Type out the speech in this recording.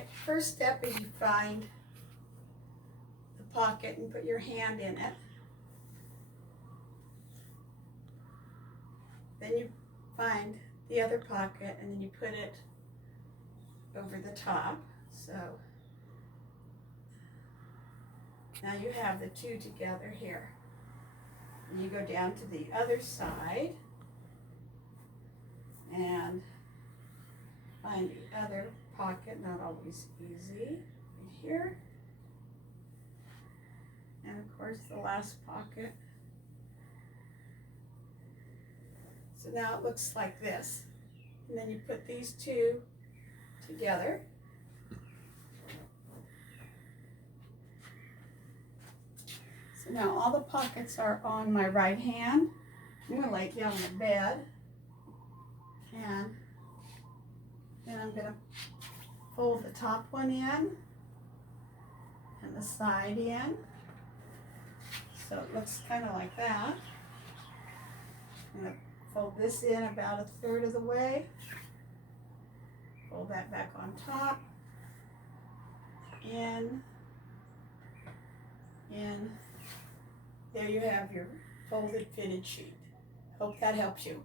Alright, first step is you find the pocket and put your hand in it. Then you find the other pocket and then you put it over the top. So now you have the two together here. And you go down to the other side and find the other pocket, not always easy, right here. And of course the last pocket. So now it looks like this. And then you put these two together. So now all the pockets are on my right hand. I'm going to lay it down on the bed. And then I'm going to fold the top one in and the side in. So it looks kind of like that. I'm going to fold this in about 1/3 of the way. Fold that back on top. In. There you have your folded fitted sheet. Hope that helps you.